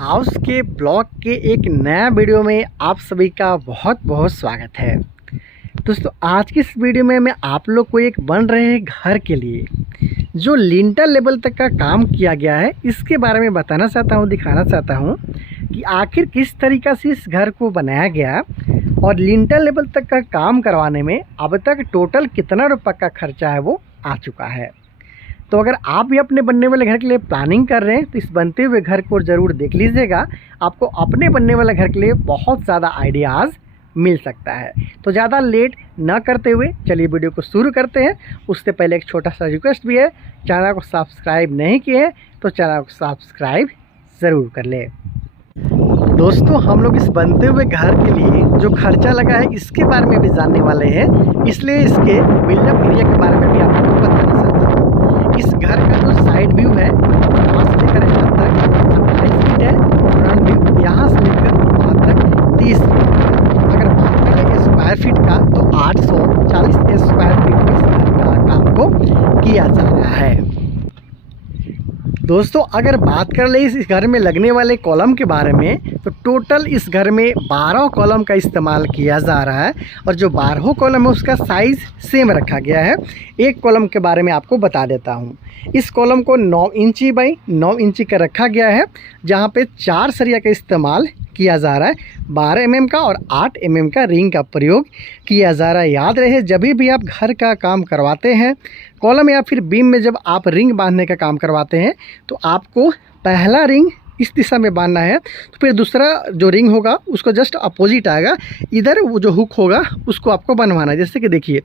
House के blog के एक नया वीडियो में आप सभी का बहुत बहुत स्वागत है। दोस्तों, आज की इस वीडियो में मैं आप लोग को एक बन रहे घर के लिए जो लिंटर लेवल तक का काम किया गया है इसके बारे में बताना चाहता हूँ, दिखाना चाहता हूँ कि आखिर किस तरीक़ा से इस घर को बनाया गया और लिंटर लेवल तक का काम करवाने में अब तक टोटल कितना रुपये का खर्चा है वो आ चुका है। तो अगर आप भी अपने बनने वाले घर के लिए प्लानिंग कर रहे हैं तो इस बनते हुए घर को ज़रूर देख लीजिएगा, आपको अपने बनने वाले घर के लिए बहुत ज़्यादा आइडियाज़ मिल सकता है। तो ज़्यादा लेट ना करते हुए चलिए वीडियो को शुरू करते हैं। उससे पहले एक छोटा सा रिक्वेस्ट भी है, चैनल को सब्सक्राइब नहीं किए तो चैनल को सब्सक्राइब ज़रूर कर ले। दोस्तों, हम लोग इस बनते हुए घर के लिए जो खर्चा लगा है इसके बारे में भी जानने वाले हैं, इसलिए इसके बिल्डअप एरिया के बारे में भी आपको बताना चाहता हूँ। इस घर का जो साइड व्यू है वहाँ से लेकर यहाँ तक 28 फीट है, फ्रंट व्यू यहाँ से लेकर वहाँ तक 30 फीट है। अगर बात करें स्क्वायर फीट का तो 840 स्क्वायर फीट में इस घर का काम को किया जा रहा है। दोस्तों, अगर बात कर ले इस घर में लगने वाले कॉलम के बारे में तो टोटल इस घर में 12 कॉलम का इस्तेमाल किया जा रहा है और जो 12 कॉलम है उसका साइज़ सेम रखा गया है। एक कॉलम के बारे में आपको बता देता हूँ। इस कॉलम को 9 इंची बाई 9 इंची का रखा गया है, जहाँ पे 4 सरिया का इस्तेमाल किया जा रहा है। 12 mm का और 8 mm का रिंग का प्रयोग किया जा रहा है। याद रहे, जब भी आप घर का काम करवाते हैं कॉलम या फिर बीम में जब आप रिंग बांधने का काम करवाते हैं तो आपको पहला रिंग इस दिशा में बांधना है, तो फिर दूसरा जो रिंग होगा उसको जस्ट अपोजिट आएगा, इधर वो जो हुक होगा उसको आपको बनवाना है। जैसे कि देखिए,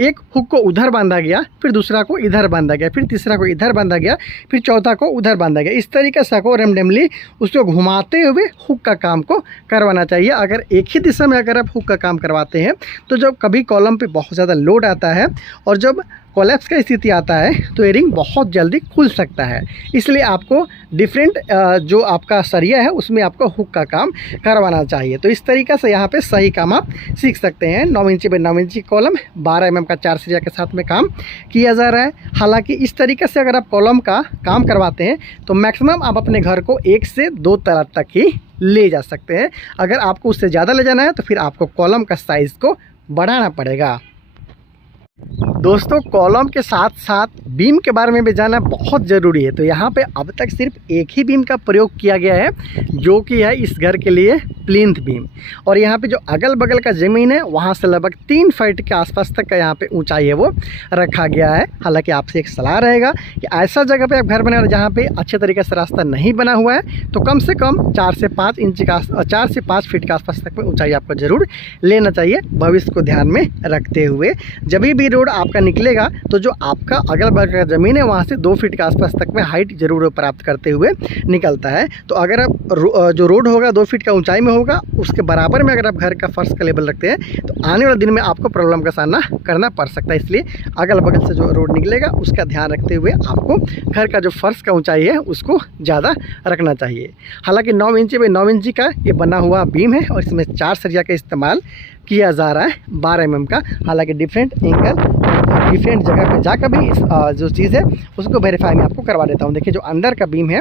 एक हुक को उधर बांधा गया, फिर दूसरा को इधर बांधा गया, फिर तीसरा को इधर बांधा गया, फिर चौथा को उधर बांधा गया। इस तरीके से आपको रेंडमली उसको घुमाते हुए हुक का काम को करवाना चाहिए। अगर एक ही दिशा में अगर आप हुक का काम करवाते हैं तो जब कभी कॉलम पे बहुत ज़्यादा लोड आता है और जब कोलैप्स का स्थिति आता है तो ये रिंग बहुत जल्दी खुल सकता है। इसलिए आपको डिफरेंट जो आपका सरिया है उसमें आपको हुक का काम करवाना चाहिए। तो इस तरीक़े से यहाँ पे सही काम आप सीख सकते हैं। 9 इंची बाई 9 इंची कॉलम 12 mm का 4 सरिया के साथ में काम किया जा रहा है। हालांकि इस तरीके से अगर आप कॉलम का काम करवाते हैं तो मैक्सिमम आप अपने घर को 1 से 2 तला तक ही ले जा सकते हैं। अगर आपको उससे ज़्यादा ले जाना है तो फिर आपको कॉलम का साइज़ को बढ़ाना पड़ेगा। दोस्तों, कॉलम के साथ साथ बीम के बारे में भी जानना बहुत ज़रूरी है। तो यहाँ पे अब तक सिर्फ एक ही बीम का प्रयोग किया गया है जो कि है इस घर के लिए प्लिंथ बीम। और यहाँ पे जो अगल बगल का ज़मीन है वहाँ से लगभग 3 फीट के आसपास तक का यहाँ पे ऊंचाई है वो रखा गया है। हालांकि आपसे एक सलाह रहेगा कि ऐसा जगह पे आप घर बना रहे जहाँ पे अच्छे तरीके से रास्ता नहीं बना हुआ है तो कम से कम 4 से 5 फीट के आसपास तक में ऊँचाई आपको ज़रूर लेना चाहिए, भविष्य को ध्यान में रखते हुए। जब भी रोड आपका निकलेगा तो जो आपका अगल बगल का ज़मीन है वहाँ से 2 फीट के आसपास तक में हाइट जरूर प्राप्त करते हुए निकलता है। तो अगर आप जो रोड होगा 2 फीट का ऊंचाई में होगा, उसके बराबर में अगर आप घर का फर्श का लेवल रखते हैं तो आने वाले दिन में आपको प्रॉब्लम का सामना करना पड़ सकता है। इसलिए अगल बगल से जो रोड निकलेगा उसका ध्यान रखते हुए आपको घर का जो फर्श का ऊँचाई है उसको ज़्यादा रखना चाहिए। हालाँकि 9 इंची बाई 9 इंची का ये बना हुआ बीम है और इसमें 4 सरिया का इस्तेमाल किया जा रहा है 12 mm का। हालांकि डिफरेंट एंगल डिफरेंट जगह पे जाकर भी इस जो चीज़ है उसको वेरीफाई मैं आपको करवा देता हूँ। देखिए, जो अंदर का बीम है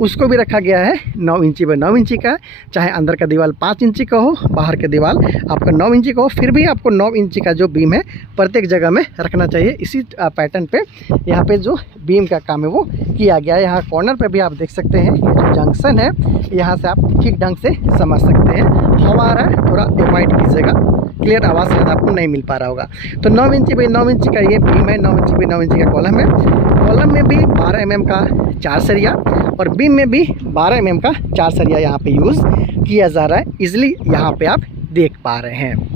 उसको भी रखा गया है 9 इंची बाई 9 इंची का। चाहे अंदर का दीवार 5 इंची का हो, बाहर का दीवार आपका 9 इंची का हो, फिर भी आपको 9 इंची का जो बीम है प्रत्येक जगह में रखना चाहिए। इसी पैटर्न पे यहाँ पे जो बीम का काम है वो किया गया है। यहाँ कॉर्नर पे भी आप देख सकते हैं, ये जो जंक्शन है यहाँ से आप ठीक ढंग से समझ सकते हैं। हवा आ रहा है, थोड़ा एवॉइड कीजिएगा, क्लियर आवाज़ शायद आपको नहीं मिल पा रहा होगा। तो 9 इंची बाई 9 इंची का ये बीम है, 9 इंची बाई 9 इंची का कॉलम है। कॉलम में भी 12 mm का 4 सरिया और बीम में भी 12 mm का 4 सरिया यहाँ पे यूज़ किया जा रहा है। इजली यहाँ पे आप देख पा रहे हैं।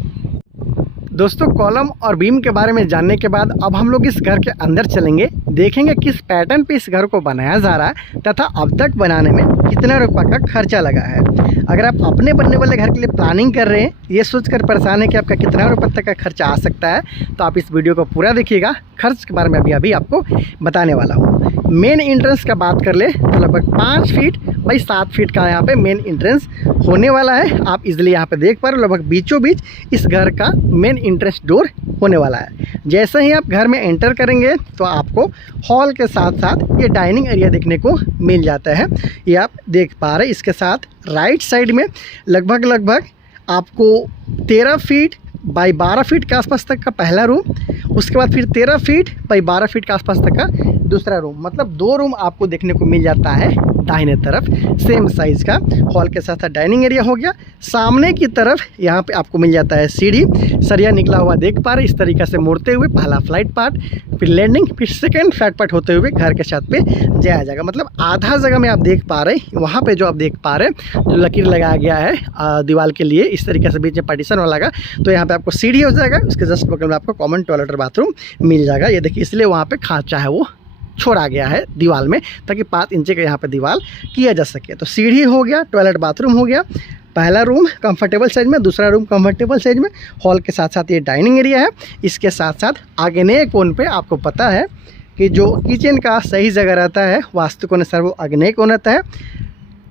दोस्तों, कॉलम और बीम के बारे में जानने के बाद अब हम लोग इस घर के अंदर चलेंगे, देखेंगे किस पैटर्न पे इस घर को बनाया जा रहा है तथा अब तक बनाने में कितना रुपये का खर्चा लगा है। अगर आप अपने बनने वाले घर के लिए प्लानिंग कर रहे हैं, ये सोचकर परेशान है कि आपका कितना रुपये तक का खर्चा आ सकता है, तो आप इस वीडियो को पूरा देखिएगा। खर्च के बारे में अभी आपको बताने वाला हूँ। मेन एंट्रेंस का बात कर ले तो लगभग 5 फीट बाई 7 फीट का यहाँ पे मेन एंट्रेंस होने वाला है। आप इजीली यहाँ पे देख पा रहे हो, लगभग बीचों बीच इस घर का मेन एंट्रेंस डोर होने वाला है। जैसे ही आप घर में एंटर करेंगे तो आपको हॉल के साथ साथ ये डाइनिंग एरिया देखने को मिल जाता है। ये आप देख पा रहे हैं। इसके साथ राइट साइड में लगभग आपको 13 फीट बाई 12 फीट के आसपास तक का पहला रूम, उसके बाद फिर 13 फीट बाई 12 फीट के आसपास तक का दूसरा रूम, मतलब 2 रूम आपको देखने को मिल जाता है दाहिने तरफ सेम साइज़ का। हॉल के साथ डाइनिंग एरिया हो गया। सामने की तरफ यहाँ पे आपको मिल जाता है सीढ़ी, सरिया निकला हुआ देख पा रहे इस तरीक़े से मुड़ते हुए, पहला फ्लाइट पार्ट, फिर लैंडिंग, फिर सेकेंड फ्लैट पार्ट होते हुए घर के छत पे जाया जाएगा। मतलब आधा जगह में आप देख पा रहे हैं, वहाँ पे जो आप देख पा रहे हैं जो लकीर लगाया गया है दीवार के लिए इस तरीके से बीच में पार्टीशन वाला लगा, तो यहाँ पे आपको सीढ़ी हो जाएगा। उसके जस्ट बगल में आपको कॉमन टॉयलेट और बाथरूम मिल जाएगा। ये देखिए, इसलिए वहाँ पे खांचा है वो छोड़ा गया है दीवार में, ताकि 5 इंच का यहाँ पे दीवार किया जा सके। तो सीढ़ी हो गया, टॉयलेट बाथरूम हो गया, पहला रूम कंफर्टेबल साइज में, दूसरा रूम कंफर्टेबल साइज में। हॉल के साथ साथ ये डाइनिंग एरिया है। इसके साथ साथ आग्नेय कोण पे आपको पता है कि जो किचन का सही जगह रहता है वास्तु कोण अनुसार वो आग्नेय कोण रहता है।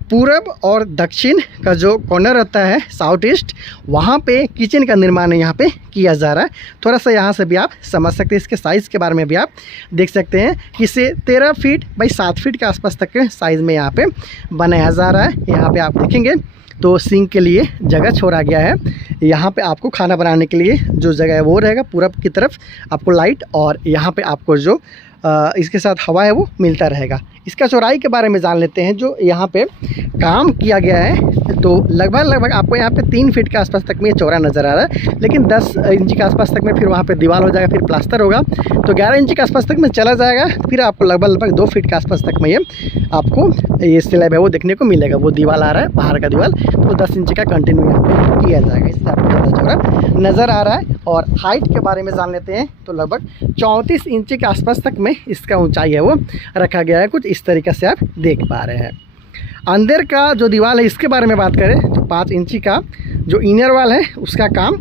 पूरब और दक्षिण का जो कॉर्नर रहता है साउथ ईस्ट, वहाँ पे किचन का निर्माण यहाँ पे किया जा रहा है। थोड़ा सा यहाँ से भी आप समझ सकते हैं। इसके साइज़ के बारे में भी आप देख सकते हैं कि इसे 13 फीट बाई 7 फीट के आसपास तक के साइज़ में यहाँ पे बनाया जा रहा है। यहाँ पे आप देखेंगे तो सिंक के लिए जगह छोड़ा गया है। यहाँ पे आपको खाना बनाने के लिए जो जगह है वो रहेगा। पूरब की तरफ आपको लाइट और यहाँ पे आपको जो इसके साथ हवा है वो मिलता रहेगा। इसका चौड़ाई के बारे में जान लेते हैं। जो यहाँ पे काम किया गया है तो लगभग आपको यहाँ पे 3 फीट के आसपास तक में ये चौड़ा नज़र आ रहा है, लेकिन 10 इंच के आसपास तक में फिर वहाँ पे दीवार हो जाएगा, फिर प्लास्टर होगा तो 11 इंच के आसपास तक में चला जाएगा। फिर आपको लगभग 2 फीट के आसपास तक में ये आपको ये स्लैब है वो देखने को मिलेगा। वो दीवार आ रहा है बाहर का दीवार, तो 10 इंच का कंटिन्यू यहाँ पे किया जाएगा। इससे आपको ज़्यादा चौड़ा नज़र आ रहा है। और हाइट के बारे में जान लेते हैं तो लगभग 34 इंच के आसपास तक में इसका ऊंचाई है वो रखा गया है। कुछ इस तरीके से आप देख पा रहे हैं। अंदर का जो दीवार है इसके बारे में बात करें तो 5 इंची का जो इनर वाल है उसका काम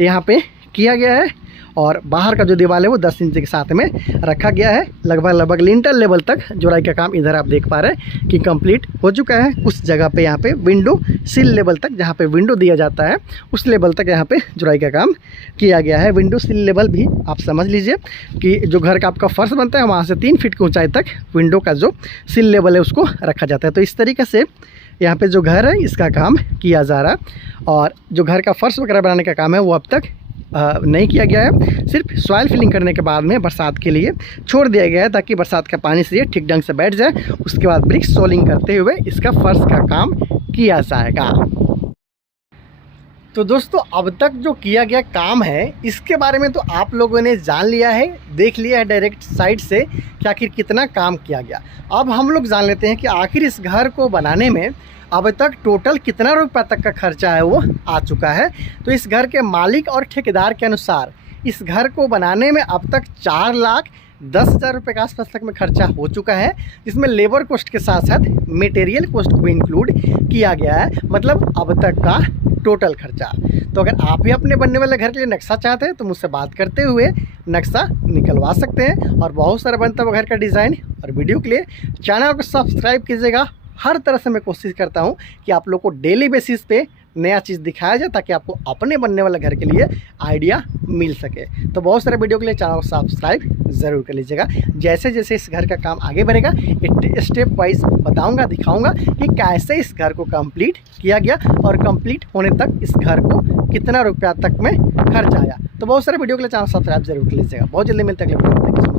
यहाँ पे किया गया है। और बाहर का जो दीवार है वो 10 इंच के साथ में रखा गया है। लगभग लिंटर लेवल तक जोड़ाई का काम इधर आप देख पा रहे हैं कि कंप्लीट हो चुका है। कुछ जगह पे यहाँ पे विंडो सिल लेवल तक, जहाँ पे विंडो दिया जाता है उस लेवल तक यहाँ पे जोड़ाई का काम किया गया है। विंडो सिल लेवल भी आप समझ लीजिए कि जो घर का आपका फर्श बनता है वहाँ से 3 फीट की ऊंचाई तक विंडो का जो सिल लेवल है उसको रखा जाता है। तो इस तरीके से यहाँ पे जो घर है इसका काम किया जा रहा है। और जो घर का फर्श वगैरह बनाने का काम है वो अब तक नहीं किया गया है। सिर्फ सॉइल फिलिंग करने के बाद में बरसात के लिए छोड़ दिया गया है, ताकि बरसात का पानी से ये ठीक ढंग से बैठ जाए। उसके बाद ब्रिक्स सोलिंग करते हुए इसका फर्श का काम किया जाएगा। तो दोस्तों, अब तक जो किया गया काम है इसके बारे में तो आप लोगों ने जान लिया है, देख लिया है डायरेक्ट साइड से कि आखिर कितना काम किया गया। अब हम लोग जान लेते हैं कि आखिर इस घर को बनाने में अब तक टोटल कितना रुपये तक का खर्चा है वो आ चुका है। तो इस घर के मालिक और ठेकेदार के अनुसार इस घर को बनाने में अब तक 4,10,000 रुपये के आसपास तक में खर्चा हो चुका है, जिसमें लेबर कॉस्ट के साथ साथ मटेरियल कॉस्ट को भी इंक्लूड किया गया है। मतलब अब तक का टोटल खर्चा। तो अगर आप भी अपने बनने वाले घर के लिए नक्शा चाहते हैं तो मुझसे बात करते हुए नक्शा निकलवा सकते हैं। और बहुत सारा बनता है घर का डिज़ाइन और वीडियो के लिए चैनल को सब्सक्राइब कीजिएगा। हर तरह से मैं कोशिश करता हूं कि आप लोग को डेली बेसिस पे नया चीज़ दिखाया जाए, ताकि आपको अपने बनने वाले घर के लिए आइडिया मिल सके। तो बहुत सारे वीडियो के लिए चैनल को सब्सक्राइब ज़रूर कर लीजिएगा। जैसे जैसे इस घर का काम आगे बढ़ेगा स्टेप वाइज बताऊंगा, दिखाऊंगा कि कैसे इस घर को कंप्लीट किया गया और कंप्लीट होने तक इस घर को कितना रुपया तक में खर्च आया। तो बहुत सारे वीडियो के लिए चैनल सब्सक्राइब जरूर कर लीजिएगा। बहुत जल्दी मिलते हैं।